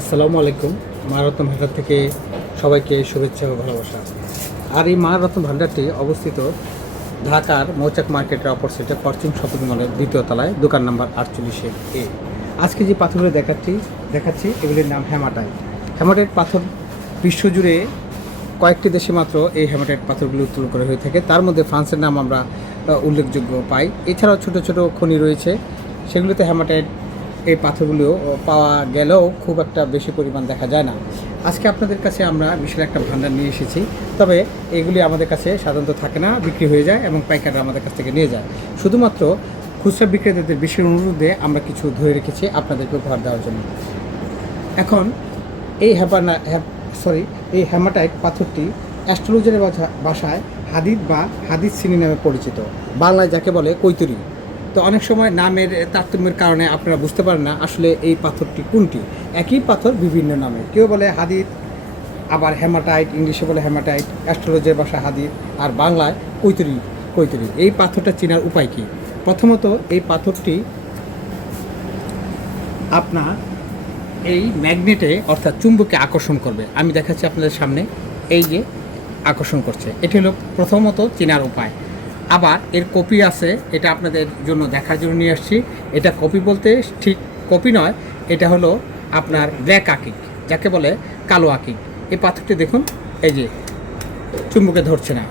আসসালামু আলাইকুম। মা রত্ন ভান্ডার থেকে সবাইকে শুভেচ্ছা ও ভালোবাসা। আর এই মা রত্ন ভান্ডারটি অবস্থিত ঢাকার মৌচাক মার্কেটের অপোজিটে ফরচুন শপিং মলের দ্বিতীয় তলায়, দোকান নাম্বার 48 এ। আজকে যে পাথরগুলো দেখাচ্ছি এগুলির নাম হেমাটাইট। হেমাটাইট পাথর বিশ্বজুড়ে কয়েকটি দেশে মাত্র এই হেমাটাইট পাথরগুলো উত্তোলন করা হয়ে থাকে। তার মধ্যে ফ্রান্সের নাম আমরা উল্লেখযোগ্য পাই। এছাড়াও ছোট ছোট খনি রয়েছে, সেগুলোতে হেমাটাইট এই পাথরগুলো পাওয়া গেলেও খুব একটা বেশি পরিমাণ দেখা যায় না। আজকে আপনাদের কাছে আমরা বিশাল একটা ভান্ডার নিয়ে এসেছি, তবে এগুলি আমাদের কাছে সাধারণত থাকে না, বিক্রি হয়ে যায় এবং পাইকাররা আমাদের কাছ থেকে নিয়ে যায়। শুধুমাত্র খুচরা বিক্রেতাদের বিশেষ অনুরোধে আমরা কিছু ধরে রেখেছি আপনাদেরকে উপহার দেওয়ার জন্য। এখন এই এই হেমাটাইট পাথরটি অ্যাস্ট্রোলজারের ভাষায় হাদিদ বা হাদিদ সিনি নামে পরিচিত, বাংলায় যাকে বলে কৈতুরী। তো অনেক সময় নামের তারতম্যের কারণে আপনারা বুঝতে পারেন না আসলে এই পাথরটি কোনটি। একই পাথর বিভিন্ন নামে, কেউ বলে হাদিদ, আবার হেমাটাইট, ইংলিশে বলে হেমাটাইট, অ্যাস্ট্রোলজির ভাষা হাদিদ, আর বাংলায় কৈতুরী। এই পাথরটা চেনার উপায় কী? প্রথমত এই পাথরটি আপনার এই ম্যাগনেটে অর্থাৎ চুম্বকে আকর্ষণ করবে। আমি দেখাচ্ছি আপনাদের সামনে, এই যে আকর্ষণ করছে, এটি হলো প্রথমত চেনার উপায়। আবার এর কপি আছে, এটা আপনাদের জন্য দেখার জন্য নিয়ে আসছি। এটা কপি বলতে ঠিক কপি নয়, এটা হলো আপনার ব্ল্যাক আকিক, যাকে বলে কালো আকিক। এই পাথরটি দেখুন, এই যে চুম্বকে ধরছে না।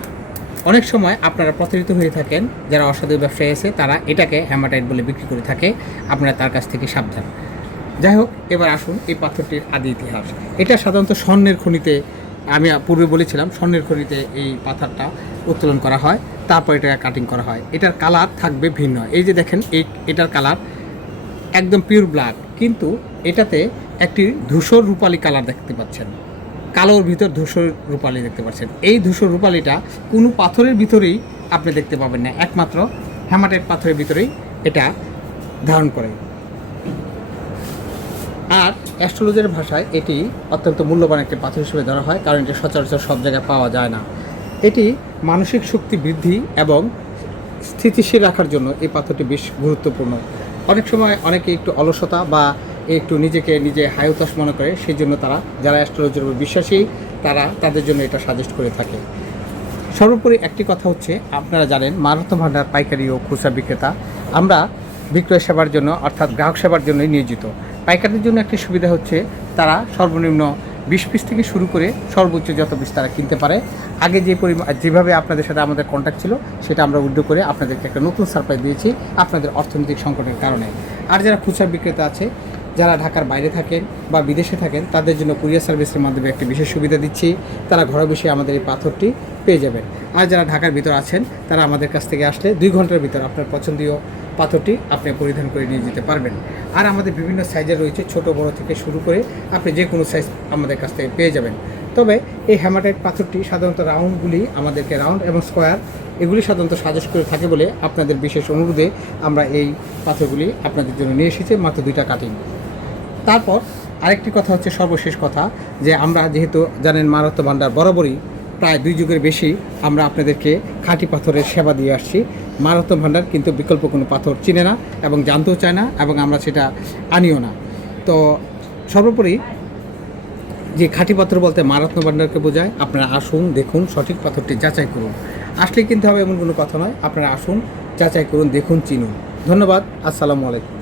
অনেক সময় আপনারা প্রতারিত হয়ে থাকেন, যারা অসাধু ব্যবসায়ী আছে তারা এটাকে হেমাটাইট বলে বিক্রি করে থাকে, আপনারা তার কাছ থেকে সাবধান। যাই হোক, এবার আসুন এই পাথরটির আদি ইতিহাস। এটা সাধারণত স্বর্ণের খনিতে, আমি পূর্বে বলেছিলাম স্বর্ণের খনিতে এই পাথরটা উত্তোলন করা হয়, তারপর এটা কাটিং করা হয়। এটার কালার থাকবে ভিন্ন। এই যে দেখেন, এটার কালার একদম পিওর ব্ল্যাক, কিন্তু এটাতে একটি ধূসর রূপালী কালার দেখতে পাচ্ছেন, কালোর ভিতর ধূসর রূপালী দেখতে পাচ্ছেন। এই ধূসর রূপালীটা কোনো পাথরের ভিতরেই আপনি দেখতে পাবেন না, একমাত্র হেমাটাইট পাথরের ভিতরেই এটা ধারণ করে। আর অ্যাস্ট্রোলজারের ভাষায় এটি অত্যন্ত মূল্যবান একটি পাথর হিসেবে ধরা হয়, কারণ এটি সচরাচর সব জায়গায় পাওয়া যায় না। এটি মানসিক শক্তি বৃদ্ধি এবং স্থিতিশীল রাখার জন্য এই পাথরটি বেশ গুরুত্বপূর্ণ। অনেক সময় অনেকে একটু অলসতা বা একটু নিজে হায়তাশ মনে করে, সেই জন্য তারা, যারা অ্যাস্ট্রোলজির উপর বিশ্বাসী, তাদের জন্য এটা সাজেস্ট করে থাকে। সর্বোপরি একটি কথা হচ্ছে, আপনারা জানেন মা রত্ন ভান্ডার পাইকারি ও খুচরা বিক্রেতা। আমরা বিক্রয় সেবার জন্য অর্থাৎ গ্রাহক সেবার জন্যই নিয়োজিত। পাইকারদের জন্য একটি সুবিধা হচ্ছে, তারা সর্বনিম্ন 20 পিস থেকে শুরু করে সর্বোচ্চ যত পিস তারা কিনতে পারে। আগে যেভাবে আপনাদের সাথে আমাদের কন্ট্যাক্ট ছিল, সেটা আমরা উইথড্র করে আপনাদেরকে একটা নতুন সারপ্রাইজ দিয়েছি আপনাদের অর্থনৈতিক সংকটের কারণে। আর যারা খুচরা বিক্রেতা আছে, যারা ঢাকার বাইরে থাকেন বা বিদেশে থাকেন, তাদের জন্য কুরিয়ার সার্ভিসের মাধ্যমে একটি বিশেষ সুবিধা দিচ্ছি, তারা ঘরে বসে আমাদের এই পাথরটি পেয়ে যাবেন। আর যারা ঢাকার ভিতর আছেন, তারা আমাদের কাছ থেকে আসলে 2 ঘন্টার ভিতর আপনার পছন্দীয় পাথরটি আপনি পরিধান করে নিয়ে যেতে পারবেন। আর আমাদের বিভিন্ন সাইজের রয়েছে, ছোট বড় থেকে শুরু করে আপনি যে কোনো সাইজ আমাদের কাছ থেকে পেয়ে যাবেন। তবে এই হেমাটাইট পাথরটি সাধারণত রাউন্ডগুলি আমাদেরকে রাউন্ড এবং স্কোয়ার এগুলি সাধারণত সাজেস্ট করে থাকে বলে আপনাদের বিশেষ অনুরোধে আমরা এই পাথরগুলি আপনাদের জন্য নিয়ে এসেছি, মাত্র 2টা কাটিং। তারপর আরেকটি কথা হচ্ছে, সর্বশেষ কথা, যে আমরা যেহেতু জানেন মা রত্ন ভান্ডার বরাবরই প্রায় 2 যুগের বেশি আমরা আপনাদেরকে খাঁটি পাথরের সেবা দিয়ে আসছি। মা রত্ন ভান্ডার কিন্তু বিকল্প কোনো পাথর চিনে না এবং জানতেও চায় না, এবং আমরা সেটা আনিও না। তো সর্বোপরি যে খাঁটি পাথর বলতে মা রত্ন ভান্ডারকে বোঝায়। আপনারা আসুন, দেখুন, সঠিক পাথরটি যাচাই করুন। আসলে কিনতে হবে এমন কোনো কথা নয়, আপনারা আসুন, যাচাই করুন, দেখুন, চিনুন। ধন্যবাদ। আসসালামু আলাইকুম।